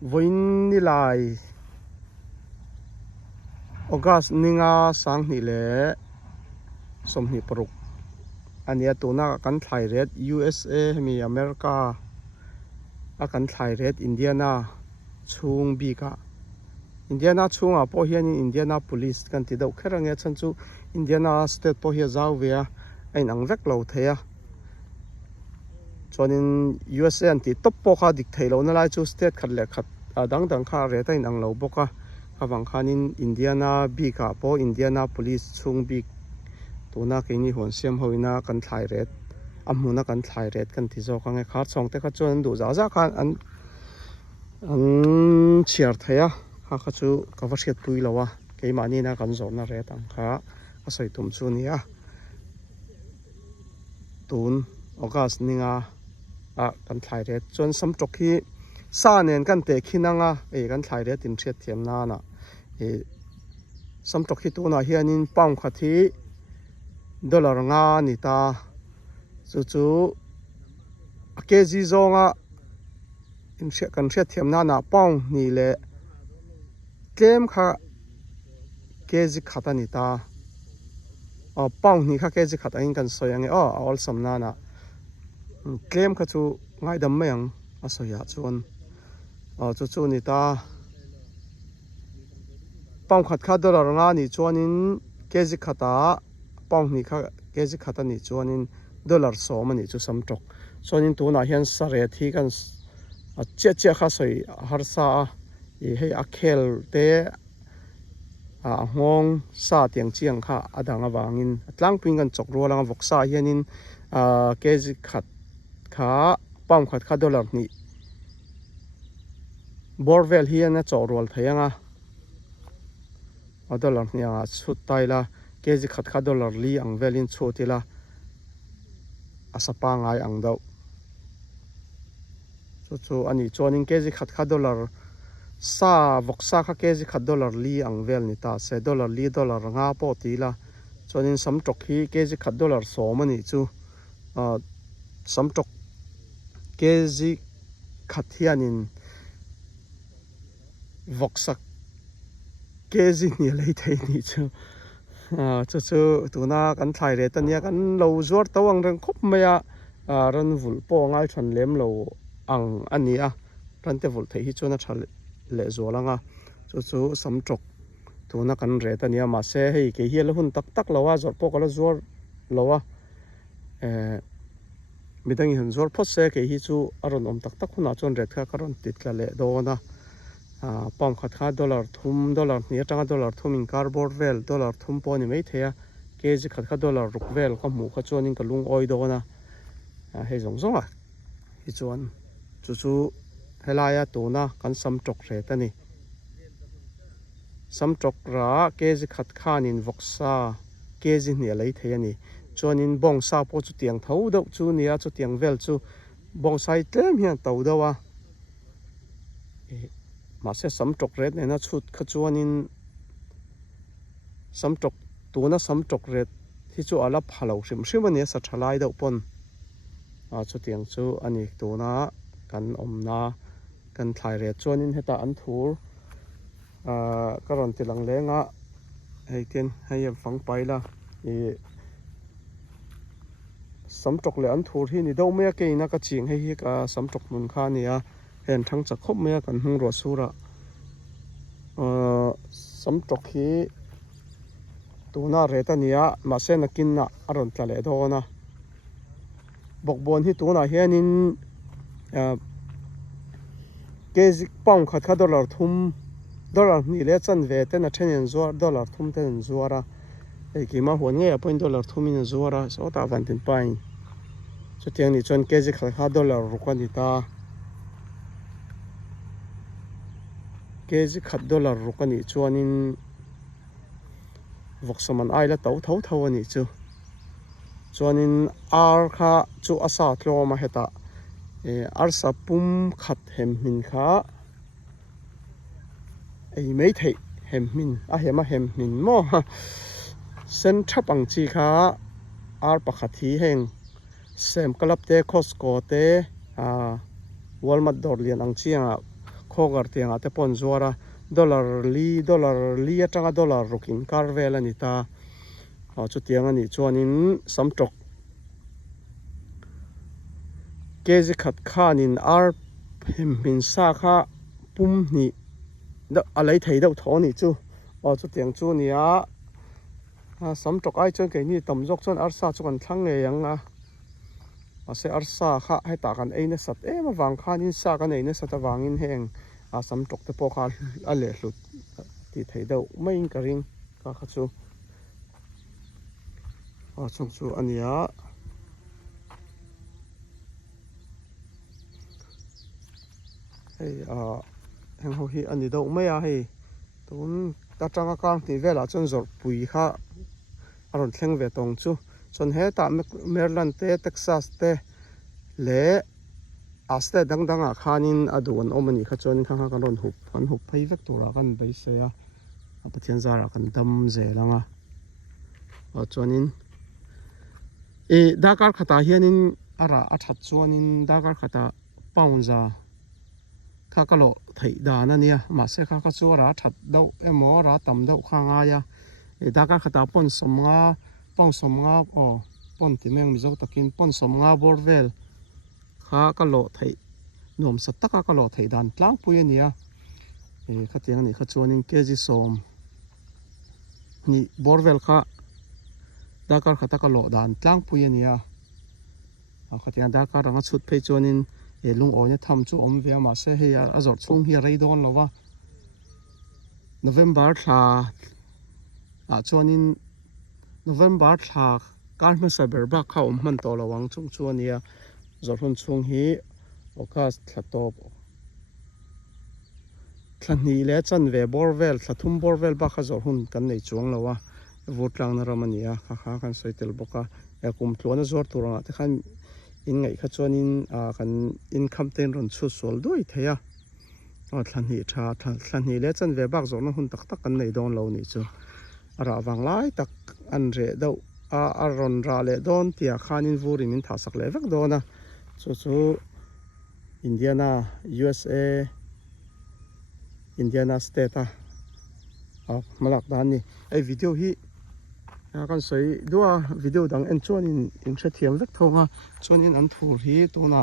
voin ni lai August ninga sang ni le som ni paruk ania tuna kan thlai ret USA mi America akan thlai ret Indiana chung bi ka Indiana chunga po hian Indiana police kan ti deuh kherange chan chu Indiana state po hi zau ve a ain ang vek lo theya chuanin USA an ti top po kha dik theilo na lai chu state khat le khat dang kha re ta in ang lo boka awang khanin Indiana bi ka po Indiana police chung bi tuna ke ni hon siam hoina kan thlai ret amuna kan thlai ret kan ti zo ka nge kha chong te kha chuan du za za khan an chiar theya kha chu cover shet pui lawa ke mani na kan zor na re tang kha asoi tum chu ni a tun August ninga kan thlai ret chuan sam tok hi sa nen kan te khinanga kan thlai ret in thiat thiam na na sam tok hi tuna hianin pound khathi dollar nga ni ta chu kg zonga in kan thiat thiam na pound ni le claim kha kg khata ni ta pound ni kha kg khata in kan soyange all sam na claim kha chu ngai dam mayang asoya chuan chu ni ta pound khat kha dollar nga ni chuanin kg khata pound ni kha kg khata ni chuanin dollar som ani chu sam tok chuanin tuna hian sare thi kan che kha soi har sa hei a khel te ngong sa tiang chiang kha adang awangin tlang ping kan chok rualang vok sa hianin kg khat kha pound khat kha dollar ni borvel hian a chorwal thayanga dollar ni anga chut taila kg khat kha dollar li ang velin chutila asapa ngai ang dau chu ani chuanin kg khat kha dollar sa voksa kha kg khat dollar li ang vel ni ta se dollar li dollar nga po tila chuanin sam tok hi kg khat dollar som ani chu sam tok kg khat hianin voksa kg ni lei thei ni chu chu tuna kan thlai re tania kan lo zuar tawang reng khop maya ran vul po ngai than lem lo ang ania ran te vul thei hi chuna thal le zolanga chu sam tok tuna kan re tania ma se hei ke hi hun tak lawa zor po kala zuar lawa midang hi zor phot se ke hi chu aron om tak huna chon ret kha karon titla le dona pound khat kha dollar thum dollar ni atanga dollar thum in cardboard vel dollar thum po ni mai theya kg khat kha dollar ruk vel ka mu kha chuanin ka lung oi dona hei zong hi chuan chu helaya tuna kan sam tok re tani sam tok ra kg khat khanin voksa kg ni lei thei ni chuanin bong sa po chu tiang tho do chu nia chu tiang vel chu bong sai tlem hian to dawa ma se sam tok ret ne na chut kha chuanin sam tok tuna sam tok ret hi chu ala phalo hrim ani sa thalai do pon chu tiang chu ani tuna kan omna kan thlai re chuanin heta an thur karon tilang lenga heiten hei fang paila sam tok le an thur hi ni do me ke na ka ching hei hi ka sam tok mun kha nia hen thang cha khop me kan hung ro sura sam tok hi tuna retania ma se na kin na aron tla le dona bokbon hi tuna hianin kg pound khat kha dollar thum dollar ni le chan ve te na thenen zuar dollar thum ten zuara ki ma hon nge point dollar thum in zuara so ta van tin pain so tiang ni chon kg khat kha dollar rukani ta kg khat dollar rukani chuanin voksaman aila tho ani chu chuanin ar kha chu asa tloma heta ar sapum khat hem min kha ei mei thei hem min hema hem min mo sen thapang chi kha ar pakhat hi heng sem kalap te Costco te Walmart dor lian ang chianga khogar tianga te pon zuara dollar li atanga dollar rukin karvel ani ta chu tianga ni chuanin samtok kezi khat khanin ar min sa kha pum ni da alai thei deuh thaw ni chu chu tiang chu nia samtok ai chuan ke ni tamjok chuan arsa chu kan thlang nge yang ase arsa kha hai ta kan eine sat ema wang khanin sa kan eine sat awangin heng samtok te po kha ale hlut ti thei deuh mai in ka ring kha chu chung chu ania hei heng ho hi ani deuh mai hei tun ta tanga kang ti vela chun zor pui kha aron thleng ve tong chu chon he ta Maryland te Texas te le aste dangdanga khanin adun omani kha chon kha kan ron hup phei vek tura kan bei se a pathian zara kan dam zelanga chonin dakar khata hianin ara athat chuanin dakar khata paunza kha kalo thei dan ania ma se kha chu ra that deuh emo ra tam deuh kha nga ya dakar khata pon somnga pon ti meng mi zo takin pon somnga borvel kha kalo thei nom sa taka kalo thei dan tlang pui ania kha tiang ni kha chuanin keji som ni borvel kha dakar khata kalo dan tlang pui ania kha tiang dakar ranga chut phei chuanin lung oine tham chu om ve ma se he azor chung hi reidon lova November thla chuanin November thla karma saber ba kha om man to lawang chung chuania zor hun chung hi August thlatop thlani le chan ve borvel thlathum borvel ba kha zor hun kan nei chuang lawa votlang na ramania kha kan soitel boka kum thlona zor turanga te khan in ngai kha chuanin kan income ten ron chu sol doi theya thlani le chan ve bak zor na hun tak kan nei don lo ni chu ara wang lai tak an re deuh ron ra le don tia khanin vurin in thasak le vek dona chu Indiana USA Indiana state malak dan ni video hi kan soi dua video dang en chuanin in the thiam vek thonga chuanin an thur hi tuna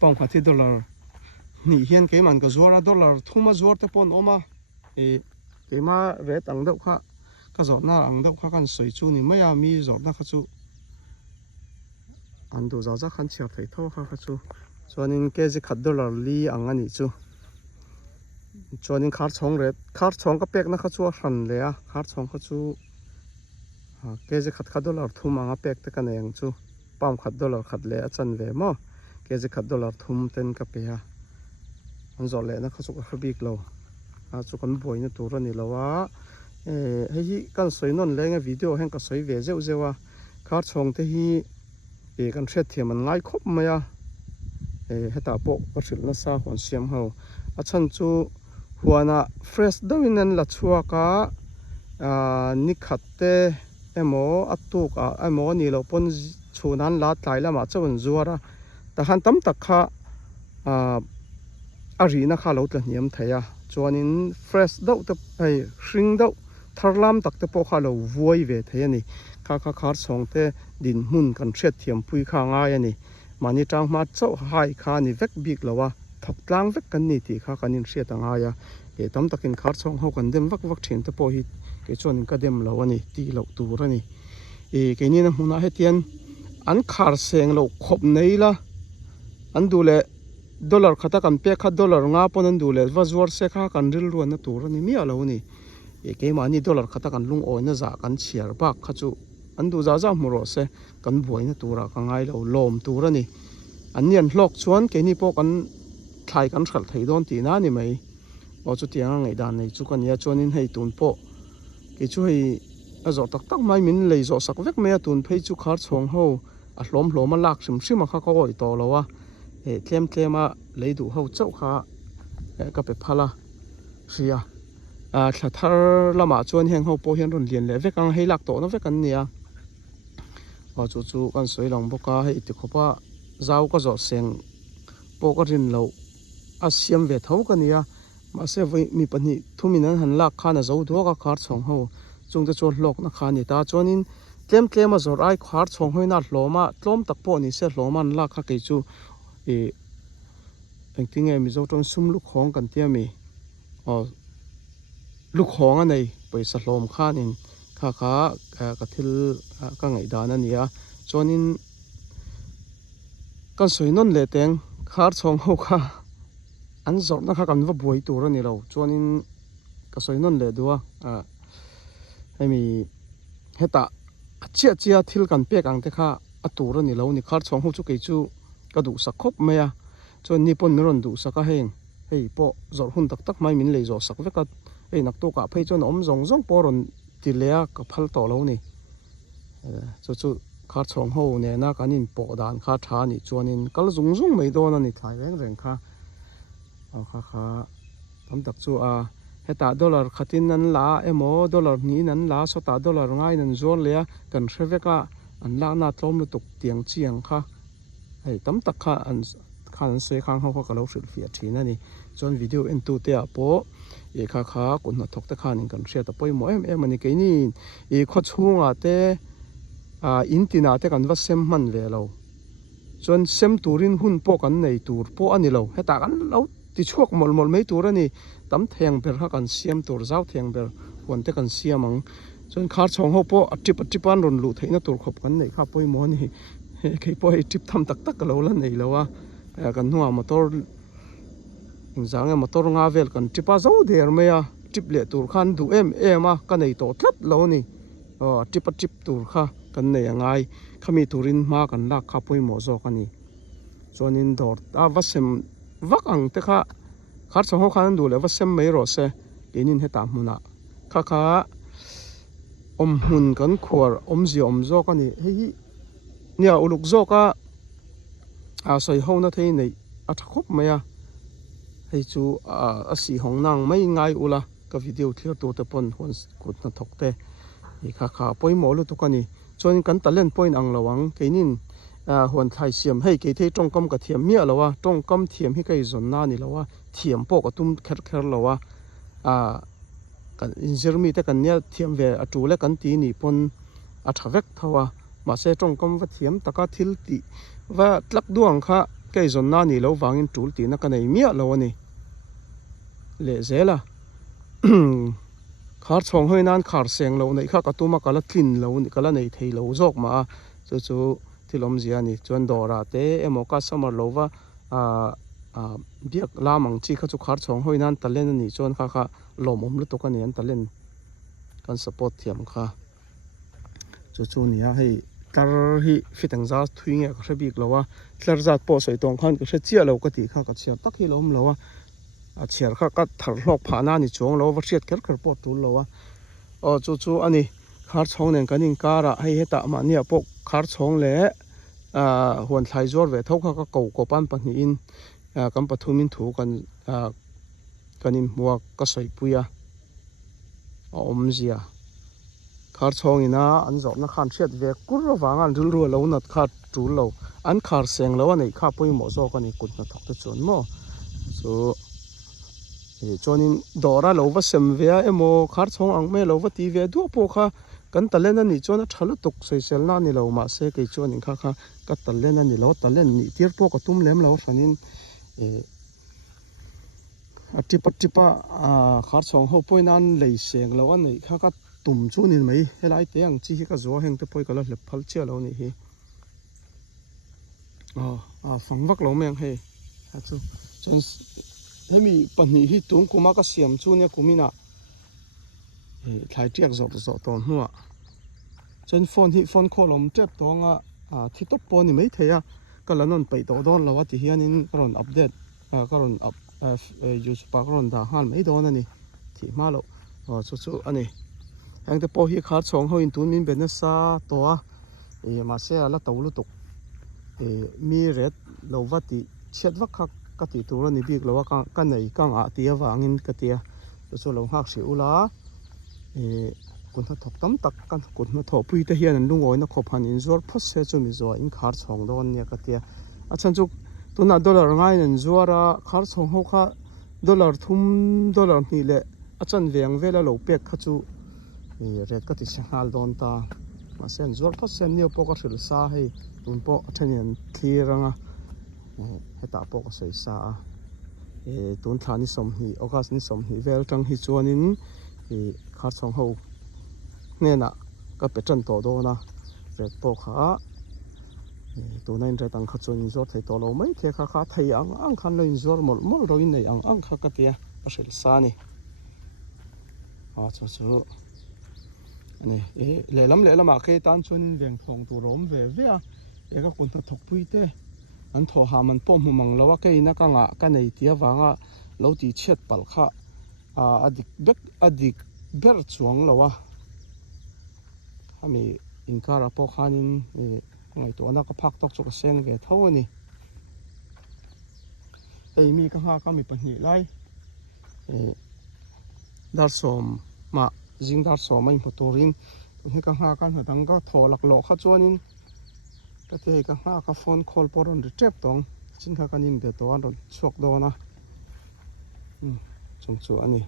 pong $40 ni hian ke man ka zuara dollar thuma zuar te pon oma ke ma vet ang deuh kha ka zor na ang deuh kha kan soi chu ni maya mi zor na kha chu an du za khan chiar thei tho kha chu chuanin keji khat dollar li ang ani chu chuanin khar chong ka pek na kha chu hran le a khar chong kha chu keji khat dollar thum anga pek te kan eng chu pam khat dollar khat le a chan ve mo keji khat dollar thum ten ka pe a an zor le na kha chu ka bik lo chu kan boina tur ani lawa hi kan soi non lenga video hen ka soi ve zewa khar chong te hi kan thret thiam an ngai khop maya heta po ka thil na sa hon siam ho a chan chu huana fresh doinan la chuaka ni khatte emo atuka emo ni lo pon chunan la tlai lama chawin zuara ta han tam tak kha arina kha lo tla niam thaya chuanin fresh deuh te hring deuh tharlam tak te po kha lo vuai ve thayani kha khar chong te din mun kan thret thiam pui kha ngai ani mani tang ma chau hai kha ni vek bik lawa thok tlang vek kan ni ti kha kanin hriat anga ya tam takin khar chong ho kan dem vak thin te po hi ke chuanin ka dem lo ani ti lo tur ani ke ni na huna hetian an khar seng lo khop nei la an dule dollar khata kan pe kha dollar nga pon an dule vazuar se kha kan ril ruan na tur ani mi alo ni ke mani dollar khata kan lung oina za kan chiar bak kha chu an du za muro se kan boina tura ka ngai lo lom tur ani an nian hlok chuan ke ni po kan thlai kan thal thei don ti na ni mai chu tiang ngai dan nei chu kan ya chuanin hei tun po ke chu hei azor tak mai min lei zo sak vek me tun phei chu khar chong ho a hlom a lak sim kha ka oi to lowa tlema leidu ho chau kha ka pe phala ria thathar lama chuan heng ho po hian ron lian le vek ang hei lak to na vek an nia chu kan soi long boka hei ti khopa zau ka zo seng po ka rin lo a siam ve tho ka nia ma se mi pani thumin an han lak khana zo do ka khar chhong ho chung te chor lok na khani ta chonin tlem a zor ai khar chhong hoina hloma tlom tak po ni se hloman la kha ke chu e engting e mi zo ton sum lu khong kan tia mi lu khong a nei paisa hlom khanin kha ka thil ka ngai dan ania chonin kan soinon le teng khar chhong ho kha an zor na kha kan va buai tur ani lo chonin ka soinon le duwa hemi heta chia thil kan pek ang te kha atur ani lo ni khar chhong ho chu ke chu ka du sak khop maya chon ni pon ron du saka heng hei po zor hun tak mai min le zo sak veka ei nak to ka phei chon om zong po ron ti lea ka phal to lo ni chu khar chhong ho ne na kanin po dan kha tha ni chonin kal zung mai don ani thlai reng kha kha tam tak chu heta dollar khatin nan la emo dollar ni nan la so ta dollar ngai nan zon le kan hreveka an la na tlom lu tuk tiang chiang kha hei tam tak kha an khan se khang ho ka lo hril fia thina ni chon video en tu te a po e kha kun na thok ta khan in kan hria ta poi mo em ani ke ni e kho chunga te intina te kan va sem man ve lo chon sem turin hun po kan nei tur po ani lo heta kan lo ti chuak mol mei tur ani tam theng ber kha kan siam tur zau theng ber hon te kan siamang chon khar chhong ho po atipan ron lu theina tur khop kan nei kha poi mo ni ke poi tip tham tak lo la nei lo wa kan nuwa motor zang motor nga vel kan tipa zo der me ya tip le tur khan du em a ka nei to tlat lo ni tip tur kha kan nei angai khami turin ma kan lak kha poi mo zo kani chonin dor vasem vak ang te kha khar chhong ho khan du le vasem mai ro se kenin heta hmuna kha om hun kan khor om zi om zo kani hi nia uluk zo ka soi ho na thei nei athakop maya hei chu si hong nang mai ngai ula ka video thlir tu te pon hon kut na thok te hi kha poi mo lu tu kani chonin kan talent point ang lawang keinin hon thai siam hei ke thei tongkam ka thiam mi alawa tongkam thiam hi kai zon na ni lawa thiam po ka tum kher lawa kan injirmi te kan nia thiam ve atu le kan ti ni pon athawek thawa ma se tongkam va thiam taka thil ti va tlak duang kha kai zon na ni lo wangin tul ti na kanai mi lo ani le zela khar chhong hoi nan khar seng lo nei kha ka tuma kala thin lo ni kala nei thei lo jok ma chu thilom zia ni chon dora te emo ka samar lo wa biak lamang chi kha chu khar chhong hoi nan talen ani chon kha lom om lu to kan an talen kan support thiam kha chu ni a hei tar hi fitang za thuing e ka bik lowa tlar zat po soi tong khan ka chia lo ka ti kha ka chia tak hi lom lowa chiar kha ka thar hlok phana ni chong lo wa hriat kher po tul lowa chu ani khar chhong nen kanin kara hei heta ma nia po khar chhong le huan thlai zor ve tho kha ka ko pan pahni in kam pathumin thu kan kanin muwa ka soi puya om zia khar chhong ina an zo na khan hriat ve kur wanga rul ru lo nat kha tul lo an khar seng lo nei kha poi mo zo kani kut na thok te chon mo so chonin dora lo va sem ve emo khar chhong ang me lo va ti ve du po kha kan talen ani chona thalu tuk sei sel na ni lo ma se ke chonin kha ka talen ani lo talen ni tir po ka tum lem lo fanin atipa khar chhong ho poinan lei seng lo an nei kha ka tum chu nin mai helai te ang chi ka zo heng te poi kala hlep phal chia lo ni hi fangwak lo meng he chu chon hemi pani hi tung kuma ka siam chu ne kumina thlai tiak zo ton hnuwa chon phone call om tep tonga thitop po ni mai theya kalanon pei to don lawa ti hianin karon update karon use pa karon da hal mai don ani thi ma lo chu ani hang te po hi khar chhong ho in tun min ben sa to ma se ala to lu tuk mi red lo wati chet wa kha ka ti tur ani bik lo ka nei ka nga ti awangin ka tia chu lo hak si ula kun tha thop tam tak kan kun ma tho pui te hian an lungoi na khop han in zor phos se chu mi zo in khar chhong don nia ka tia achan chu ตุน่ะ$ง่ายนั่นจัวระคาร์ส่งเฮาค่ะ$ทุ่ม$นี่แหละอาจารย์เวียงเวลาเราเปียกขจูเรทก็ติดสังหารโดนตามาเส้นจัวพัดเส้นเดียวปกติเราสาให้ตุนปกอันนี้ที่รังอ่ะให้ตาปกใส่สาตุนทานิสมหีโอกาสนิสมหีเวลจังหิจวนนี้คาร์ส่งเฮาเนี่ยนะก็เป็นจันโตโดนะเรทปกค่ะตัวนั้นจะตั้งขจรอินจอร์ที่ตัวเราไม่เทค่าไทยอังคันเราอินจอร์หมดเราอินในอังค่ากติยาอาศัยสานี่ชัวอันนี้เล่ลำมาเกตันชวนอินเวียงทองตัวเราไม่เวียก็คนที่ถกปุยเตอันโทหามันป้อมมังเราว่าแกนักงะกันในที่ว่างะเราตีเช็ดปัลค่ะอดีตเบิร์ชวงเราว่าถ้ามีอินการ์พอขานินไงตัวนักพักตกจุกเส้นเวทเท่านี้มีก็หาก็มีปัญหาไรดาร์สอมมาจิงดาร์สอมไม่พอตัวรินตัวก็หากันหัวตั้งก็ถอหลักหลอกข้าจวนินก็เทก็หาก็โฟนคอลปอร์นเจ็บตรงจิงก็นินเดียวตัวนั้นชกโดนนะจงชัวนี่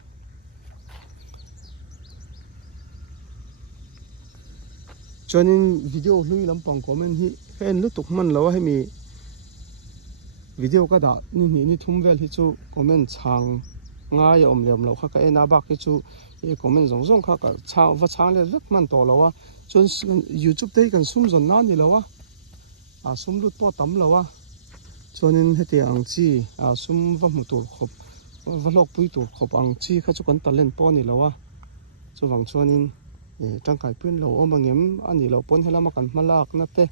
จนวิดีโอลุยลำปองคอมเมนต์ที่เห็นลุตุกมันแล้วให้มีวิดีโอก็ได้นี่ทุ่มเวลที่จูคอมเมนต์ช่างง่ายอมเลี้ยมเราค่ะก็น่าบักที่จูคอมเมนต์ส่งค่ะก็ช่างว่าช่างเลยเล็กมันโตแล้วว่าจน YouTube ได้กันซุ่มจนนานนี่แล้วว่าซุ่มลุดปอตั้มแล้วว่าจนนี้ให้เตียงจีซุ่มว่ามุตุขบว่าโลกปุยตุขบอังจีเขาจะกันตะเล่นปอนี่แล้วว่าจูวังจนนี้จังไก่เพื่อนเราเอามาเงี้ยอันนี้เราปนให้เรามากันมาลากนั่นเต้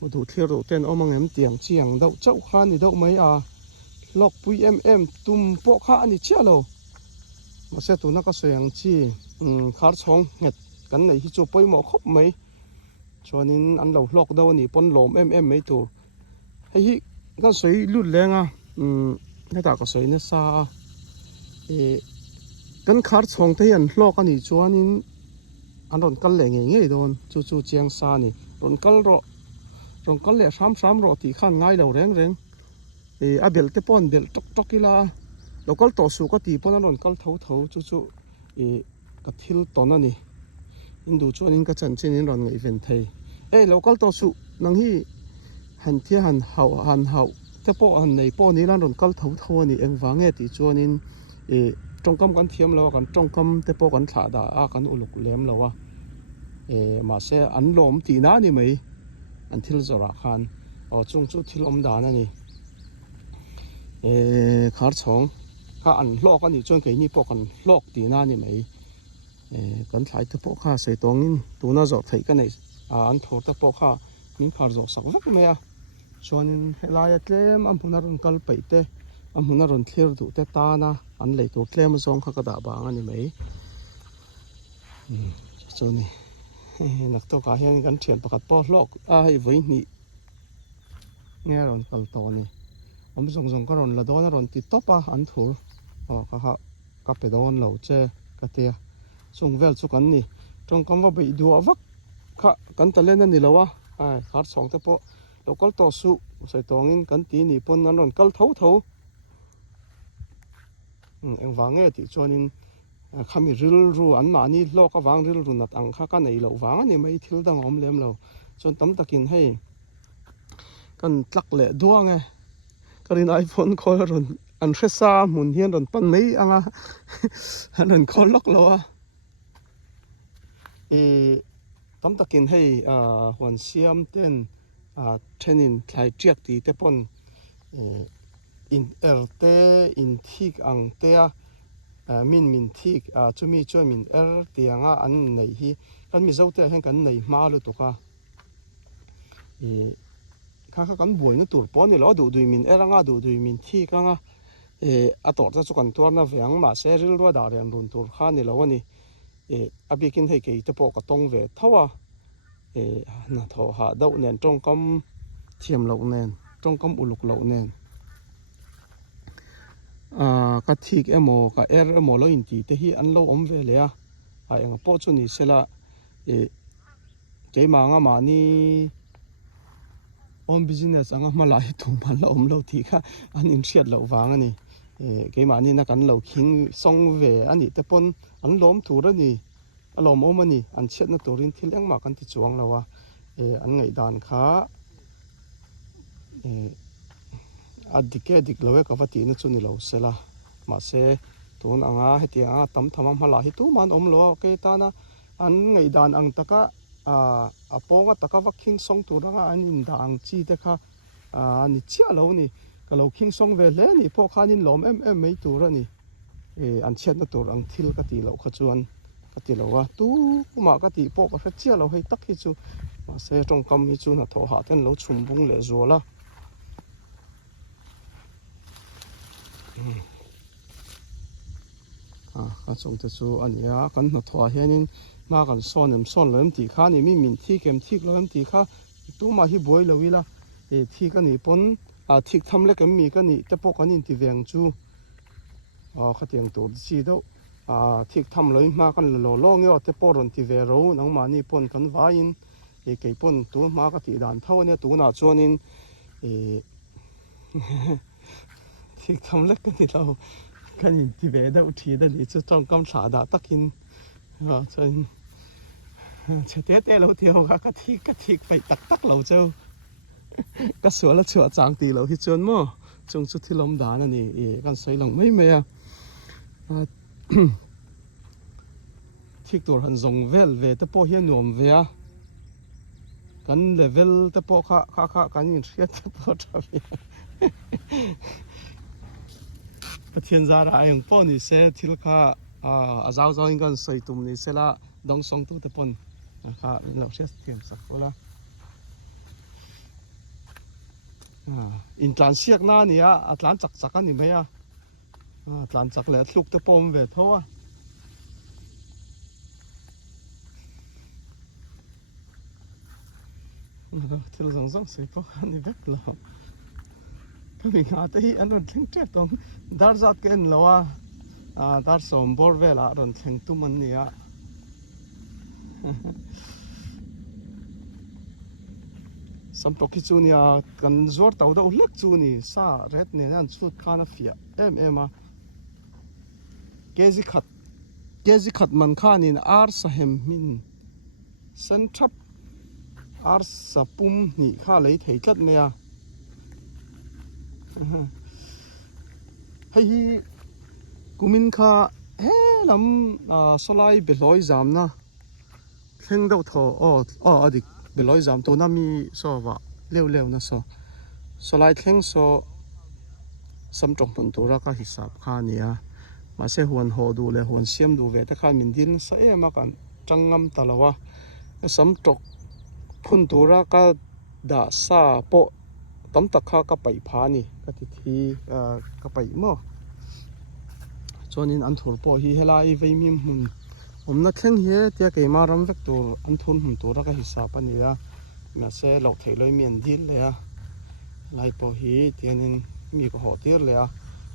มาดูเที่ยวเราเต้นเอามาเงี้ยเตียงเชียงเดาเจ้าข้านี่เดาไม่ลอกปุยตุ้มโปะข้าอันนี้เชี่ยเรามาเสร็จตัวนักก็เสียงจีขาช่องเห็ดกันไหนที่จูปุยหมอครบไหมชวนนี้อันเราลอกเดานี่ปนหลอมไม่ตัวให้ก็สวยรุ่นแรงให้ตาก็สวยเนื้อซากันขาช่องที่อันลอกกันนี่ชวนนี้อันรอนกันเหล่งเงี้ยโดนจู่เจียงซานี่รอนกันเหล่ซ้ำรอตีขันง่ายเราแรงเบลเตปอนเบลจกกีฬาเราก็ต่อสู้ก็ตีปอนอันรอนกันเท่าจู่ก็ทิลตอนนั้นนี่อินดูชวนอินก็จันเชนินรอนอีเวนต์ไทยเราก็ต่อสู้นั่งฮีหันที่หันเห่าเตปอนในปอนี้ร้านรอนกันเท่านี่เองวางเงี้ยตีชวนอินจงกำกันเทียมแล้วกันจงกำเตปอกันขาดกันอุลุกเลี้ยมแล้วว่ามาเสียอันลมตีน่านี่ไหมอันที่เราจะรักกันจงจุดที่ลมด่านั่นนี่ขาช่องข้าอันลอกกันนี่จนเกี่ยนี่ปอกันลอกตีน่านี่ไหมกันถ่ายเตปอข้าใส่ตรงนี้ตัวน่าจะถ่ายกันในอันโถเตปอข้ามีพาร์จสักวักไหมชวนนี้เฮลายเตลมอันพุนารอนกัลไปเตอันพุนารอนเทียร์ดูเตตานะอันเลยตัวเตลมส่งข้ากระดาบางอันนี่ไหมชวนนี้นักต้องการให้กันเทียนประกาศปอลอกให้ไว้นี่เงี้ยรอนกัลโตนี่ผมส่งก็รอนละโดนรอนติดต่อปะอันถูก็กับไปโดนเราเจอกเตียส่งเวลสุกันนี่จงคำว่าไปดูวักค่ะกันตะเล่นนั่นนี่แล้ววะขาดสองแต่ปอเราก็ต่อสู้ใส่ตองอินกันตีนี่ปนนั่นรอนกัลเท่าเอ็งวางเงี้ยติชวนอินข้ามีริลรูอันมานี่โลกก็วางริลรูนัดอังข้ากันไหนเราวางอันนี้ไม่ทิ้งดังอมเลี้ยมเราจนตั้มตะกินให้กันตักเละดัวไงก็รินไอโฟนคอยรุนอันเฟซ่าหมุนเฮียนรุนปันไม่อังรุนคอล็อกเราตั้มตะกินให้หัวเสียมเต้นเทนินไทยเจียกตีเตปอนอินเตอินทิกอังเตะมินทิกจุมีช่วยมินเตียงอันไหนที่กันมีเจ้าเตะให้กันไหนมาเลยตัวข้ากันบวยนู่ตัวปอนนี่เราดูมินดูมินทิกต่อจากกันตัวนั้นเวียงมาเซริลว่าดารียนรุนตัวข้านี่เราวันนี้อภิกินให้เกี่ยตะปอกตรงเวทเท่าว่าน่าท้อหาดาวเนินจงกำเทียมเหล่าเนินจงกำอุลุกเหล่าเนินกัทิกโมกับโมเราอินทีแต่ที่อันเราอมเวเลยอย่างพอจุนี่เสละเจมังมานี่ on business anga malai thum man lo om lo thi kha an in thiat lo wang ani ke mani na kan lo khing song ve ani te pon an lom thu ra ni alom om ani an thiat na turin thileng ma kan ti chuang lawa an ngai dan kha adike dik lowe ka wati na chuni lo sela ma se tun anga heti anga tam thamam hala hi tu man om lo ke ta na an ngai dan ang taka aponga taka waking song tu ranga an in dang chi te kha ani chia lo ni ka lo king song ve le ni po khanin lom em mei tu ra ni an chet na tur ang thil ka ti lo kha chuan ka ti lo wa tu ma ka ti po ka chia lo hei tak hi chu ma se tong kam hi chu na tho ha ten lo chum bung le zola ka chong te chu ania kan na tho hianin ma kan son lem ti kha ni mi min thi kem thik lem ti kha tu ma hi boi lo wila thi ka ni pon thik tham le kem mi ka ni te po kan in ti veng chu kha tiang tur chi do thik tham loi ma kan lo lo nge te po ron ti ve ro nang ma ni pon kan va in ke pon tu ma ka ti dan thau ne tu na chuanin thik tham le ka ni lo kan in ti ve da uthi da ni chu tong kam tha da takin chuan che te lo thiau ka thik pai tak lo chu ka swa la chua chang ti lo hi chuan mo chung chu thilom dan ani kan sei long mai mai thik tur han zong vel ve te po hian nuam ve a kan level te po kha kan in riat te po tha ve pathian zara ayang po ni se thil kha azau in kan sei tum ni sela dong song tu te pon kha lo se thiam sak kola in tlan siak na ni atlan chak ani mai tlan chak le thluk te pom ve thowa thil zong sei po ani bek lo kami nga te hi an ron thleng tek tong dar zat ken lowa dar som bor vela ron thleng tu man nia sam toki chu nia kan zor tau da ulak chu ni sa ret ne nan chut khana fia em a kezi khat man khanin ar sahem min san thap ar sapum ni kha lei thei tlat ne a hei hi kumin kha he lam solai beloi zamna thleng do tho adik beloi zam to na mi so wa leu na so solai thleng so samtong pon tura ka hisab kha nia ma se huan ho du le huan siam du ve ta kha min din sa ema kan tangam talawa samtok phun tura ka da sa po tam tak kha ka pai pha ni ka ti thi ka pai mo chonin an thur po hi helai veimi mun omna thleng hi tia ke ma ram vek tur an thun hun tura ka hisab ani la ma se lo thailoi mian dil le a lai po hi tianin mi ko hotir le a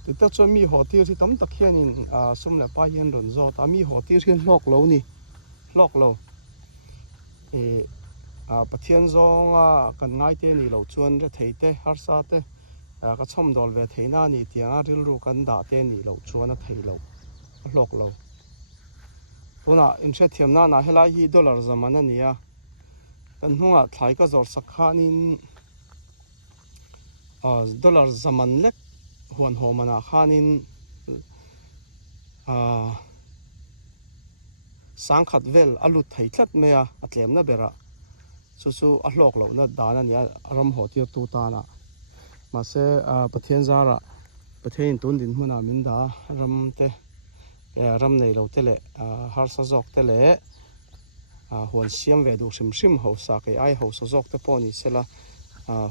ti ta cho mi hotir si tam tak hianin sum la pa hian ron zo ta mi hotir hian hlok lo pathian zonga kan ngai te ni lo chuan re theite har sa te ka chom dol ve theina ni tianga ril ru kan da te ni lo chuan a thei lo hlok lo puna in the thiam na helai hi dollar zaman ania kan hunga thlai ka zor sakhanin dollar zaman lek huan ho mana khanin sangkhat vel alut thei tlat meya atlem na bera su a hlok lo na dana nia ram ho tir tu ta na ma se pathian zara pathian tun din hmuna min da ram nei lo te le har sa jok te le huan siam ve du hrim ho sa ke ai ho sa jok te poni sela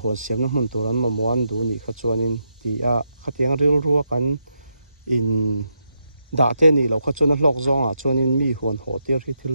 huan siam na hun turan ma muan du ni kha chuanin ti khatiang ril ruwa kan in da te ni lo kha chuna hlok zonga chuanin mi huan ho tir hi thil